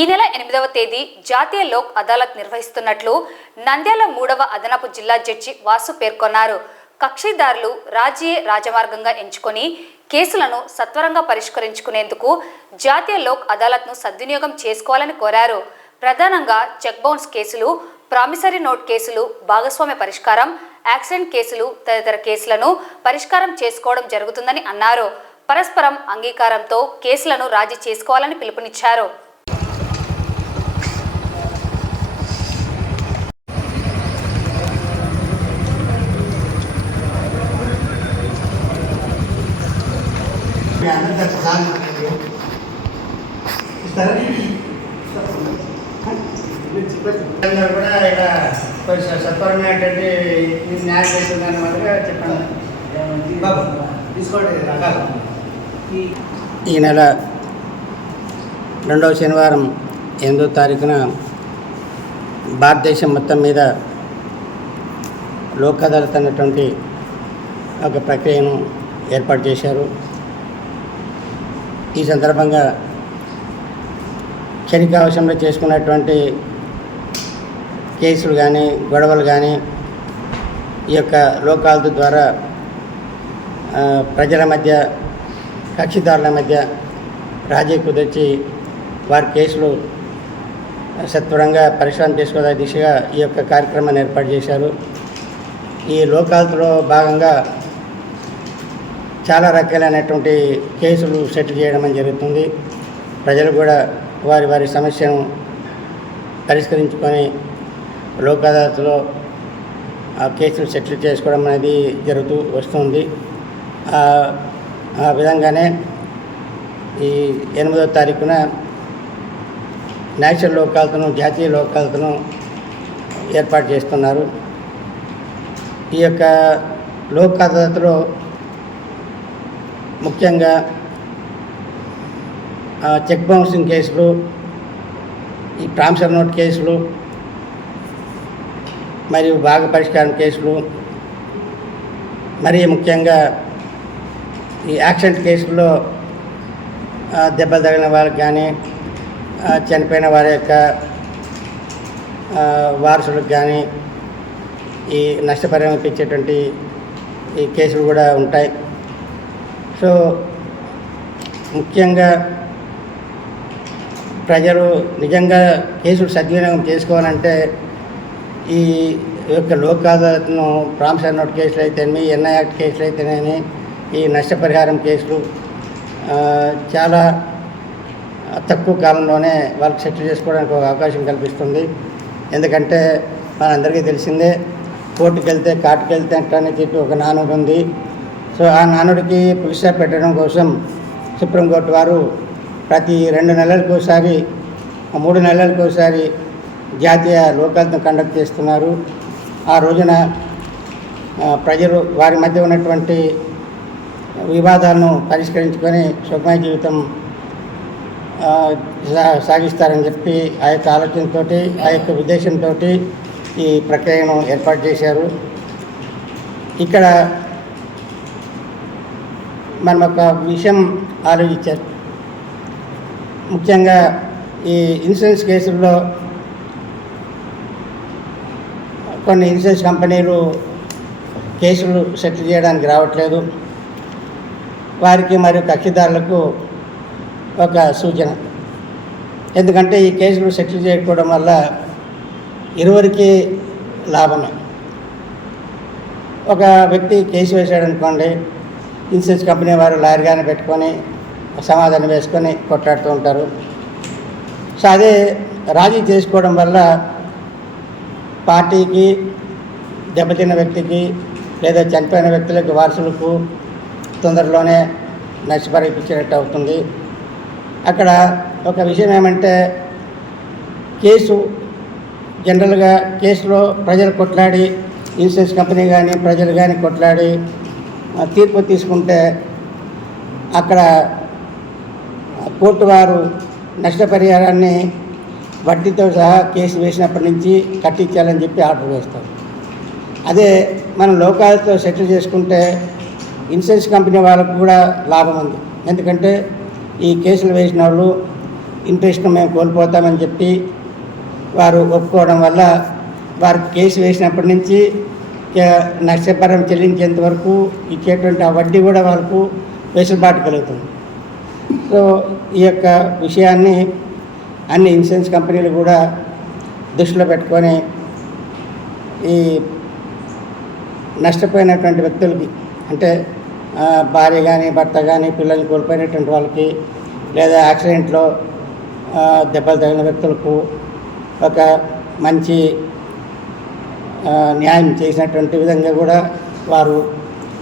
ఈ నెల 8వ తేదీ జాతీయ లోక్ అదాలత్ నిర్వహిస్తున్నట్లు నంద్యాల 3వ అదనపు జిల్లా జడ్జి వాసు పేర్కొన్నారు. కక్షిదారులు రాజీయే రాజమార్గంగా ఎంచుకొని కేసులను సత్వరంగా పరిష్కరించుకునేందుకు జాతీయ లోక్ అదాలత్ను సద్వినియోగం చేసుకోవాలని కోరారు. ప్రధానంగా చెక్ బౌన్స్ కేసులు, ప్రామిసరీ నోట్ కేసులు, భాగస్వామ్య పరిష్కారం, యాక్సిడెంట్ కేసులు తదితర కేసులను పరిష్కారం చేసుకోవడం జరుగుతుందని అన్నారు. పరస్పరం అంగీకారంతో కేసులను రాజీ చేసుకోవాలని పిలుపునిచ్చారు. కూడా ఇక కొంచెం సత్వరమైనటువంటి న్యాయం చేస్తుందని మాదిరిగా చెప్పండి. తీసుకోండి. ఈ నెల 2వ శనివారం 8వ తారీఖున భారతదేశం మొత్తం మీద లోక్ అదాలత్ అన్నటువంటి ఒక ప్రక్రియను ఏర్పాటు చేశారు. ఈ సందర్భంగా క్షణికావశంలో చేసుకున్నటువంటి కేసులు కానీ గొడవలు కానీ ఈ యొక్క లోక్ అదాలత్ ద్వారా ప్రజల మధ్య, కక్షిదారుల మధ్య రాజీ కుదిర్చి వారి కేసులు సత్వరంగా పరిష్కారం చేసుకోవడానికి దిశగా ఈ యొక్క కార్యక్రమాన్ని ఏర్పాటు చేశారు. ఈ లోక్ అదాలత్లో భాగంగా చాలా రకాలైనటువంటి కేసులు సెటిల్ చేయడం జరుగుతుంది. ప్రజలు కూడా వారి వారి సమస్యను పరిష్కరించుకొని లోక్ అదాలత్లో ఆ కేసులు సెటిల్ చేసుకోవడం అనేది జరుగుతూ వస్తుంది. ఆ విధంగానే ఈ 8వ తారీఖున నేషనల్ లోక్ అదాలత్ను, జాతీయ లోక్ అదాలత్ను ఏర్పాటు చేస్తున్నారు. ఈ యొక్క లోక్ అదాలత్లో ముఖ్యంగా చెక్ బౌన్సింగ్ కేసులు, ఈ ప్రామిసరీ నోట్ కేసులు మరియు భాగ పరిష్కారం కేసులు, మరీ ముఖ్యంగా ఈ యాక్సిడెంట్ కేసుల్లో దెబ్బలు తగిలిన వాళ్ళకి కానీ, చనిపోయిన వారి యొక్క వారసులకు కానీ ఈ నష్టపరిహారం ఇప్పించేటువంటి ఈ కేసులు కూడా ఉంటాయి. సో ముఖ్యంగా ప్రజలు నిజంగా కేసులు సద్వినియోగం చేసుకోవాలంటే ఈ యొక్క లోక్ అదాలత్ను ప్రామిసరీ నోట్ కేసులు అయితేనేమి, ఎన్ఐ యాక్ట్ కేసులు అయితేనేమి, ఈ నష్టపరిహారం కేసులు చాలా తక్కువ కాలంలోనే వాళ్ళకి సెటిల్ చేసుకోవడానికి ఒక అవకాశం కల్పిస్తుంది. ఎందుకంటే మనందరికీ తెలిసిందే, కోర్టుకు వెళ్తే కాటుకు వెళ్తే అని చెప్పి ఒక నానుడు ఉంది. సో ఆ నానుడికి పులిసా పెట్టడం కోసం సుప్రీంకోర్టు వారు ప్రతి 2 నెలలకు ఒకసారి, 3 నెలలకు ఒకసారి జాతీయ లోక్ అదాలత్ను కండక్ట్ చేస్తున్నారు. ఆ రోజున ప్రజలు వారి మధ్య ఉన్నటువంటి వివాదాలను పరిష్కరించుకొని సుఖమయ జీవితం సాగిస్తారని చెప్పి ఆ యొక్క ఆలోచనతో, ఆ యొక్క ఉద్దేశంతో ఈ ప్రక్రియను ఏర్పాటు చేశారు. ఇక్కడ మనం ఒక విషయం ఆలోచించారు. ముఖ్యంగా ఈ ఇన్సూరెన్స్ కేసుల్లో కొన్ని ఇన్సూరెన్స్ కంపెనీలు కేసులు సెటిల్ చేయడానికి రావట్లేదు. వారికి మరియు కక్షిదారులకు ఒక సూచన. ఎందుకంటే ఈ కేసులు సెటిల్ చేయకపోవడం వల్ల ఇరువురికి లాభమే. ఒక వ్యక్తి కేసు వేసాడనుకోండి, ఇన్సూరెన్స్ కంపెనీ వారు లాయర్గానే పెట్టుకొని సమాధానం వేసుకొని కొట్లాడుతూ ఉంటారు. సో అదే రాజీ చేసుకోవడం వల్ల పార్టీకి, దెబ్బతిన్న వ్యక్తికి లేదా చనిపోయిన వ్యక్తులకు, వారసులకు తొందరలోనే నష్టపరిపించినట్టు అవుతుంది. అక్కడ ఒక విషయం ఏమంటే, కేసు జనరల్గా కేసులో ప్రజలు కొట్లాడి, ఇన్సూరెన్స్ కంపెనీ కానీ ప్రజలు కానీ కొట్లాడి తీర్పు తీసుకుంటే అక్కడ కోర్టు వారు నష్టపరిహారాన్ని వడ్డీతో సహా కేసు వేసినప్పటి నుంచి కట్టించాలని చెప్పి ఆర్డర్ వేస్తారు. అదే మనం లోక్ అదాలత్తో సెటిల్ చేసుకుంటే ఇన్సూరెన్స్ కంపెనీ వాళ్ళకు కూడా లాభం ఉంది. ఎందుకంటే ఈ కేసులు వేసిన వాళ్ళు ఇంట్రెస్ట్ మేము కోల్పోతామని చెప్పి వారు ఒప్పుకోవడం వల్ల వారికి కేసు వేసినప్పటి నుంచి నష్టపరిహారం చెల్లించేంత వరకు ఇచ్చేటువంటి ఆ వడ్డీ కూడా వాళ్ళకు వెసులుబాటు కలుగుతుంది. సో ఈ యొక్క విషయాన్ని అన్ని ఇన్సూరెన్స్ కంపెనీలు కూడా దృష్టిలో పెట్టుకొని ఈ నష్టపోయినటువంటి వ్యక్తులకి అంటే భార్య కానీ భర్త కానీ పిల్లల్ని కోల్పోయినటువంటి వాళ్ళకి లేదా యాక్సిడెంట్లో దెబ్బలు తగిన వ్యక్తులకు ఒక మంచి న్యాయం చేసినటువంటి విధంగా కూడా వారు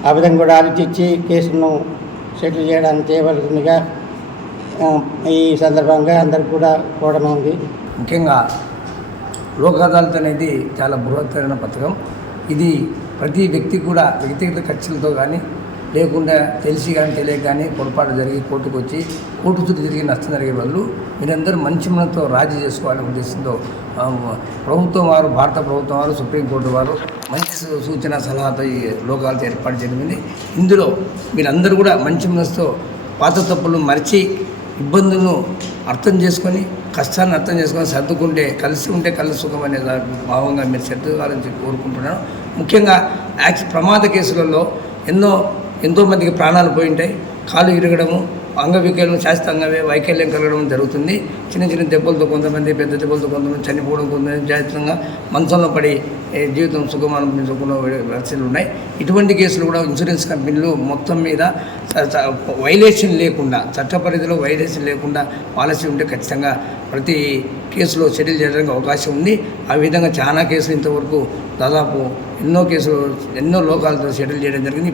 ఆ విధంగా కూడా ఆలోచించి కేసును సెటిల్ చేయడానికి చేయవలసిందిగా ఈ సందర్భంగా అందరికి కూడా కోరమైంది. ముఖ్యంగా లోక్ అదాలత్ అనేది చాలా బృహత్తరమైన పథకం. ఇది ప్రతి వ్యక్తి కూడా వ్యక్తిగత ఖర్చులతో కానీ లేకుండా తెలిసి కానీ తెలియక కానీ పొరపాటు జరిగి కోర్టుకు వచ్చి కోర్టు చుట్టూ తిరిగి నష్టం జరిగే బదులు మీరందరూ మంచి మనతో రాజీ చేసుకోవాలనే ఉద్దేశంతో ప్రభుత్వం వారు భారత ప్రభుత్వం వారు సుప్రీంకోర్టు వారు మంచి సూచన సలహాతో ఈ లోక్ అదాలత్ ఏర్పాటు జరిగింది. ఇందులో మీరందరూ కూడా మంచి మనసుతో పాత తప్పులు మరిచి ఇబ్బందులను అర్థం చేసుకొని కష్టాన్ని అర్థం చేసుకొని సర్దుకుంటే కలిసి ఉంటే కలిసి సుఖం అనే భావంగా మీరు సర్దుకోవాలని కోరుకుంటున్నాను. ముఖ్యంగా ప్రమాద కేసులలో ఎంతోమందికి ప్రాణాలు పోయి ఉంటాయి. కాలు ఇరగడము, అంగవికల్యం శాస్త్ర వైకల్యం కలగడం జరుగుతుంది. చిన్న చిన్న దెబ్బలతో కొంతమంది, పెద్ద దెబ్బలతో కొంతమంది చనిపోవడం, కొంతమంది జాగ్రత్తగా మంచంలో పడి జీవితం సుఖం అనుభవించకుండా పరిస్థితులు ఉన్నాయి. ఇటువంటి కేసులు కూడా ఇన్సూరెన్స్ కంపెనీలు మొత్తం మీద వైలేషన్ లేకుండా, చట్ట పరిధిలో వైలేషన్ లేకుండా పాలసీ ఉంటే ఖచ్చితంగా ప్రతి కేసులో సెటిల్ చేయడానికి అవకాశం ఉంది. ఆ విధంగా చాలా కేసులు ఇంతవరకు దాదాపు ఎన్నో కేసులు ఎన్నో లోకాలతో సెటిల్ చేయడం జరిగింది.